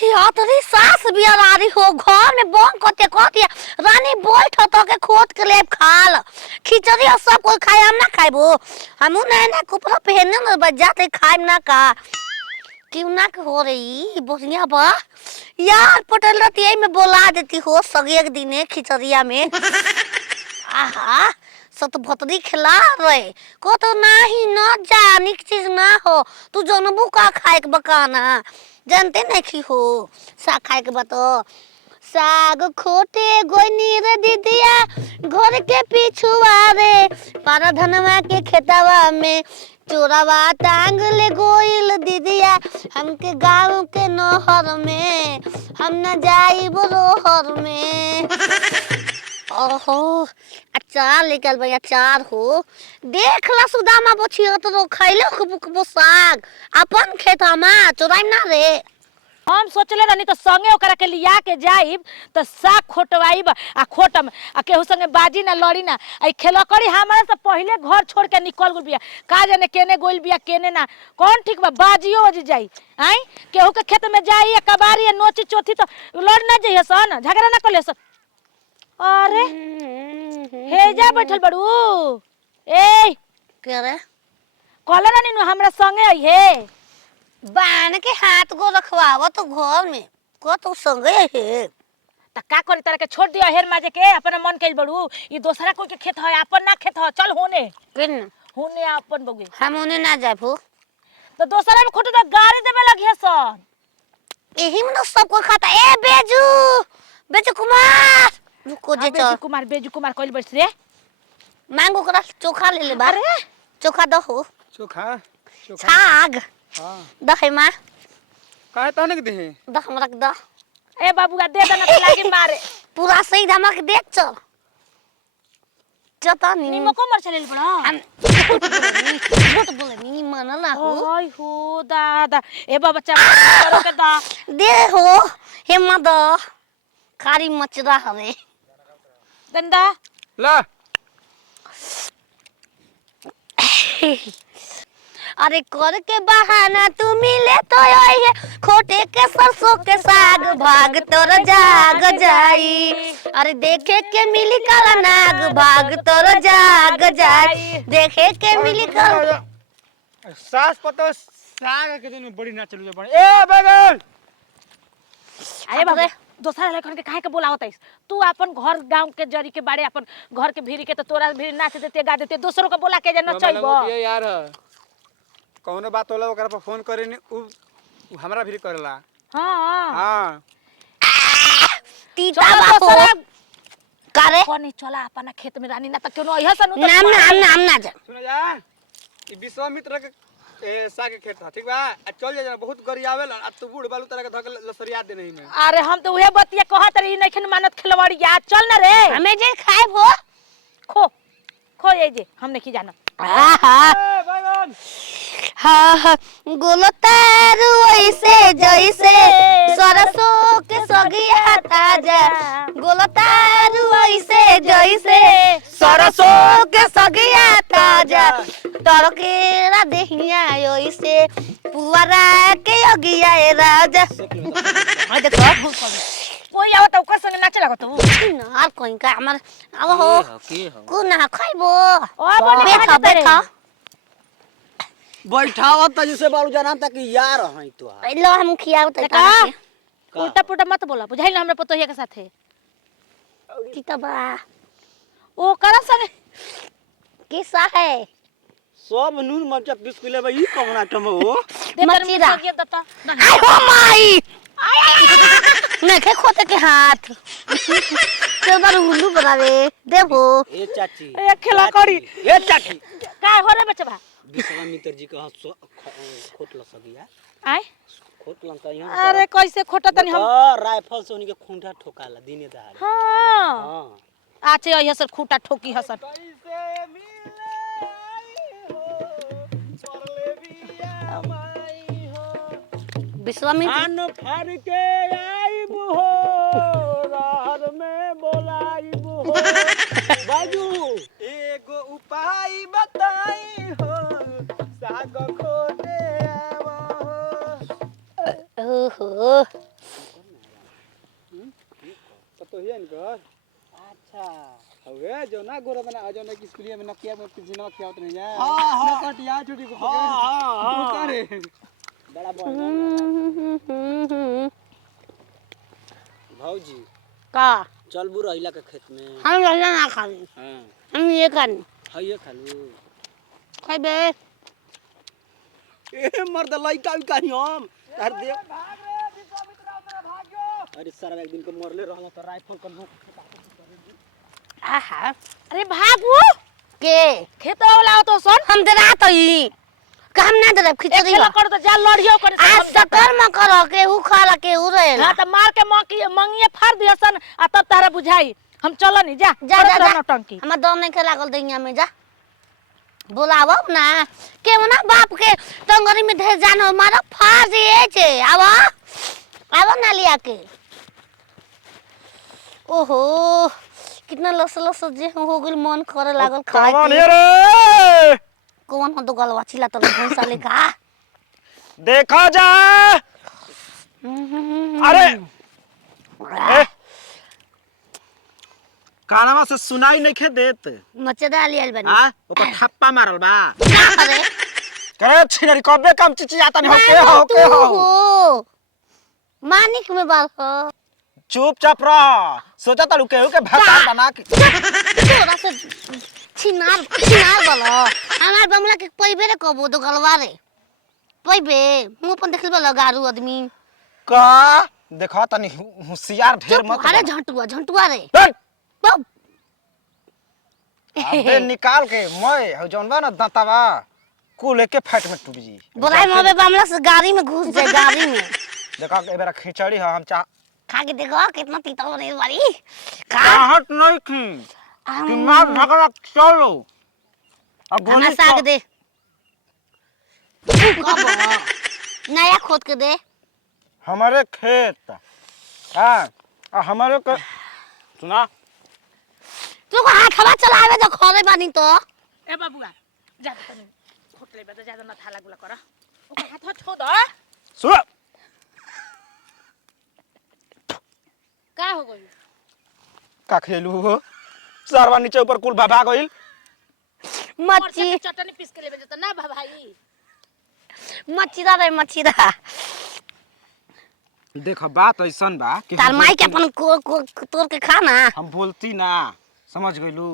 छिहत्तरी सास बियारी हो घर में बम कते कहती रानी बैठ तो के खोद के लेब खाल खिचड़ी और सब कोई खाए हम ना खाइबो हमू ना ना कपड़ा पहनने न बजाते खाइब ना का क्यों ना हो रही बढ़िया बा यार पटल रतिया में बोला देती हो सगे एक दिने खिचड़िया में आहा सत भतरी खिला रहे को तो नहीं न जा निक चीज ना हो तू जनबू का खाए के बकाना जानते नहीं हो सा खाए के बतो साग खोटे गोइनी रे दीदिया घर के पिछुआ रे पारा धनवा के खेतवा में चोरावा टांग ले गोइल दीदिया हमके गाँव के नहर में हम न जाइब रोहर में ओहो अचार लेकर भाई अचार हो देख ला सुदामा बछियो तो खैले खूब साग अपन खेतमा चोराई ना रे हम सोचले रहनी तो संगे ओकरा के लिया के जाइब तो साग खोटवाइब आ खोटम आ केहू संगे बाजी ना लड़ी ना आई खेलकड़ी हमारे से पहले घर छोड़ के निकल गुल बिया का जाने केने गोल बिया केने ना कौन ठीक बा बाजियो हो जाई आई केहू के खेत में जाई कबारी या नोची चोथी तो लड़ ना जाइए सन झगड़ा ना कर ले सन अरे हे जा बैठल बड़ू ए के रे कहला ना नीनू हमरा संगे आई हे बान के हाथ को रखवाव तो घर में को तो संगे है त का करी तरह के छोड़ दिया हेर माजे के अपन मन के बड़ू ई दूसरा कोई के खेत है अपन ना खेत है चल होने किन होने अपन बगे हम उन्हें ना जाबो तो दूसरा में खोट तो गाड़ी देबे लगिए सन एही में सब कोई खाता ए बेजू कुमार रुको जे बेजू कुमार कइल बैठ रे मांगो करा चोखा ले बा अरे चोखा दहो चोखा साग हां दहे मां काहे तने के देहे द हमरा के द ए बाबूगा दे देना तो लागी मारे पूरा सही धमक देख चल जता नी निमो को मर चलेल बड़ा हम झूठ बोले नी मन ना हो ओय हो दादा ए बाबा चा करो के दा दे हो हिम्मत खारी मचरा हवे गंदा ला अरे कर के बहाना तू मिले तो है खोटे के सरसों के साग भाग तोर जाग जाई अरे देखे के मिली काला नाग भाग तोर जाग जाई देखे के मिली काला सास पतो साग के दिन बड़ी ना चलू बड़ी ए बगल अरे बाबा दूसरा लेखन के काहे के बोलावत है तू अपन घर गांव के जरी के बारे अपन घर के भीरी के तो तोरा भीरी नाच देते गा देते दूसरों को बोला के न चलबो ये यार कौनो बात होला ओकरा पर फोन करे नी उ हमरा भी करेला हां हां तीता बापो करे कोनी चला अपन खेत में रानी ना त क्यों न सन नाम ना जा सुन जा ई विश्वामित्र के साग के खेत ठीक बा आ चल जा बहुत गरी आवेला आ तू बूढ़ बालू तरह के धक लसरिया दे नहीं में अरे हम तो उहे बतिया कहत रही नखन मानत खिलवाड़िया चल ना रे हमें जे खाए हो खो ये जे हम नहीं जाना आहा बैगन हाँ गुलतार वैसे जैसे सरसों के सगिया ताजा गुलतार वैसे जैसे सरसों के सगिया ताजा तरकेरा देहिया वैसे पुअरा के योगिया राजा आ देखो कोई आवत ओकर संग नाचे लागत तू ना कोई का हमर अब हो को ना खाइबो ओ बैठा बैठावत त जैसे बालू जाना तक यार हई तो लो हम खियाओ त का उल्टा पुल्टा मत बोला बुझाइल हमरा पतोहिया के साथे तीता बा ओ करा संग किस्सा है सब नून मरचा पीस के लेबे ई कौन आइटम हो मचीरा ये दता आई हो माई नहीं के खोते के हाथ चल बार हुल्लू बनावे देखो ए चाची ए खेला करी ए चाची का हो रे बचबा विश्वामित्र जी का खोट ल सगिया आय खोट लन त यहां अरे कैसे खोटा तनी हम राइफल से उनके खूंटा ठोकाला दिने दहाड़े हां हां आचे अइहे सर खूंटा ठोकी हसन कैसे मिले आई हो परले बिया माई हो विश्वामित्र आन फाड़ के आईब हो रार में बोलाईब हो बाजू एगो उपाय बताई हो साग खोटे आवा हो ओहो तो ही इनकर अच्छा हवे जो ना गोरा बना जो ना कि स्कूलिया में नकिया में पिजिना खियावत नहीं जा हाँ, हाँ। ना कटिया छोटी को हाँ, पकड़ रे बड़ा बॉय भौजी का चल बु रहिला के खेत में हम रहना ना खाली हां हम ये कर हइए खालू खाइबे ए मर्द लइका भी कहीं हम तार दे अरे सारा एक दिन को मरले रहला तो राइफल कर मुंह आहा अरे भागू के खेत वाला तो सन हम दे रात ही काम ना दे खिचड़ी खेला कर तो जा लड़ियो कर आज सकर म करो के उ खाला के उ रहेला हां त मार के मंगिए फाड़ दिया सन आ तब तारा बुझाई हम चल नहीं जा जा जा जा नौटंकी हम दम नहीं खेला गल दैया में जा बोलावो ना के ना बाप के टंगरी में धर जानो मारो फाड़ दिए छे आवा आवा ना लिया के ओहो कितना लस लस जे हो गेल मन करे लागल खाए कौन के है रे कौन हो तो गलवा चिल्ला तो भैंसा लेका देखा जा अरे ए, कानवा से सुनाई नहीं खे देत मचदा लियल बनी हां वो तो ठप्पा मारल बा ना करे करे छिनरी कबे काम चिची आता नहीं हो के हो मानिक में बाल हो चुपचाप रह सोचा तालू केहू के भाता बना के तोरा से छिनार बोलो हमार बमला के पइबे रे कबो दो गलवा रे पइबे मुंह पर देखल बा गारू आदमी का देखा तनी होशियार ढेर मत अरे झंटुआ रे हट! बाप। अबे निकाल के मैं हो जौन बा ना दांतवा कुल के फाइट में टूट जी बोलाई मबे बमला से गाड़ी में घुस जाए गाड़ी में देखा ए बेरा खिचड़ी है हम चाह खा के देखो कितना तीता हो रही बारी खा हट नहीं थी कि मार झगड़ा चलो अब हमें गोली साग दे कब नया खोद के दे हमारे खेत हां हमारे के सुना तू को हाथ हवा चलावे तो खोरे बानी तो ए बाबूआ जा तनी खोटले बे तो ज्यादा न थाला गुला कर ओकर हाथ छो द सुन का हो गई का खेलू हो सरवा नीचे ऊपर कुल भागा गइल मच्छी चटनी पीस के लेबे जत ना भाई मच्छीदा रे मच्छीदा देख बात ऐसन बा कि तार माई के अपन को तोड़ के खा ना हम बोलती ना समझ गइलू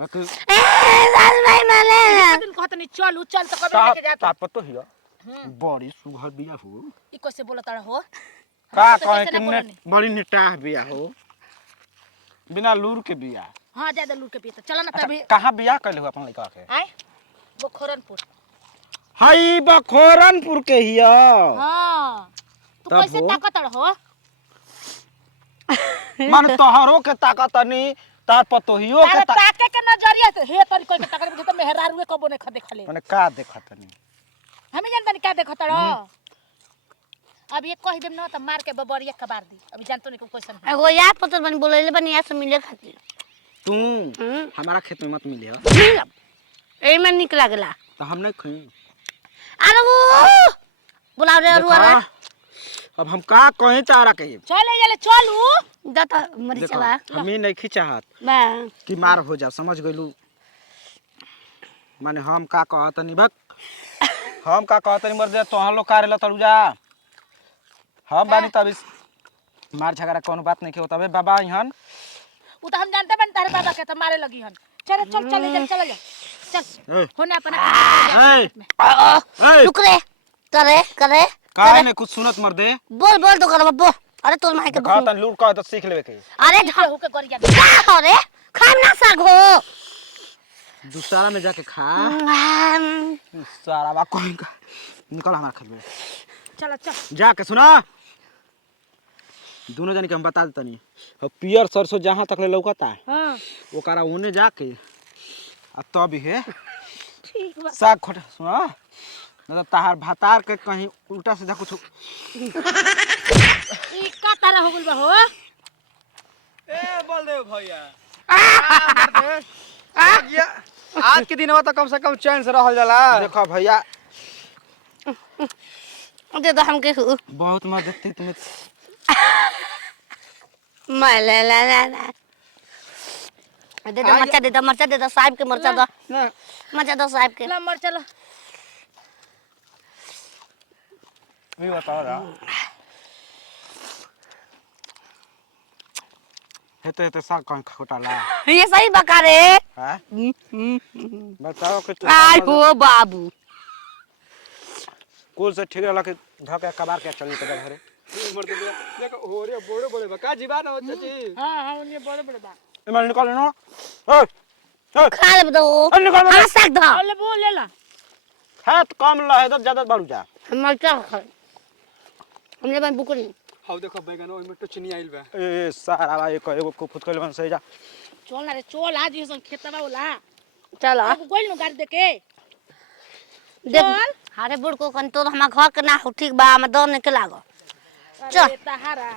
ए सास भाई माले दिन कहत नहीं चल चल तो कबे लेके जात ता पतो हिया बड़ी सुघर बिया हो ई कैसे बोलत हो का तो कहे कैसे कि ना बोलनी? बड़ी निटाह बिया हो बिना लूर के बिया हां ज्यादा लूट के पिए चल ना तभी कहां बिया कइले हो अपन लइका के आए बोखरनपुर हई बखोरनपुर के हिया हां तू तब कैसे हो? ताकत हो मन तोहरो के ताकत नहीं तार पतोहियो के तारे ताके के नजरिया से हे तरी कोई के ताकत बुझे तो मेहरारुए कबो ने ख देखले माने का देखत नहीं हमें जानता नहीं का देखत रहो अब ये कह देम ना त मार के बबरिया कबार दी अभी जानतो नहीं को क्वेश्चन एगो याद पत्र बन बोलेले बनी या से मिले खातिर तू हमारा खेत में मत मिले हो मिलब ए में निक लागला तो हम नहीं खई अरे वो बुलाओ रे रुआ अब हम का कहीं तारा के चले जाले चलू दता मरी देखो चला हम ही नहीं खिचाहत बा कि मार हो जा समझ गइलू माने हम का कहत नहीं बक हम का कहत नहीं मर जा तोहन लोग कारेला तलू जा हम बानी तब मार झगड़ा कोनो बात नहीं के होता बे बाबा इहन उ त हम जानते बन तारे बाबा के त मारे लगी हन चल चल चल चल जा चल होने अपना ए रुक रे करे काहे ने कुछ सुनत मर दे बोल तो कर बब्बो अरे तोर माई के कहत लूट कह तो सीख लेवे के अरे हो के करिया का हो रे खाम ना साग हो दूसरा में जाके खा सारा बा कोई का निकल हमारा खेत में चल चल जाके सुना दोनों जन के हम बता देतनी और पियर सरसों जहां तक ले लौकता हां ओकरा ओने जाके आ तब है ठीक बा साग खोट सुना मतलब तहार भातार के कहीं उल्टा सीधा कुछ ई का तारा हो गइल बा हो ए बोल दे भैया आज के दिन तो कम से कम चैन से रहल जाला देखो भैया दे दो हमके हु बहुत मदद थी तुम्हें। मैं ले दे दो मरचा दे दो साहब के मरचा दो ना मरचा दो साहब के ला मर चलो ये बताओ ना हेते साग कौन खोटाला ये सही बका रे हैं बताओ कि आई हो बाबू कुल से ठीक रहला कि धके कबार के चली के घरे मर दे देखो हो रे बड़े बड़े बका जीवा ना हो चाची हां ये बड़े बड़े बा इमल निकाल नो ओए ओए खा ले दो निकाल हां साग दो ले बोल ले ला है तो कम ला है तो ज्यादा बढ़ जा मरचा खा हमने बन बुकरी हाउ देखो बैगन ओइ में टचनी आइल बा ए सारा भाई एगो को फुट कइल बन सही जा चल ना रे चल आज ये सन खेतवा होला चल अब कोई नु गाड़ी देके देख हारे बुड़ को कन तो हमार घर के ना हो ठीक बा हम दो ने के लागो चल तहारा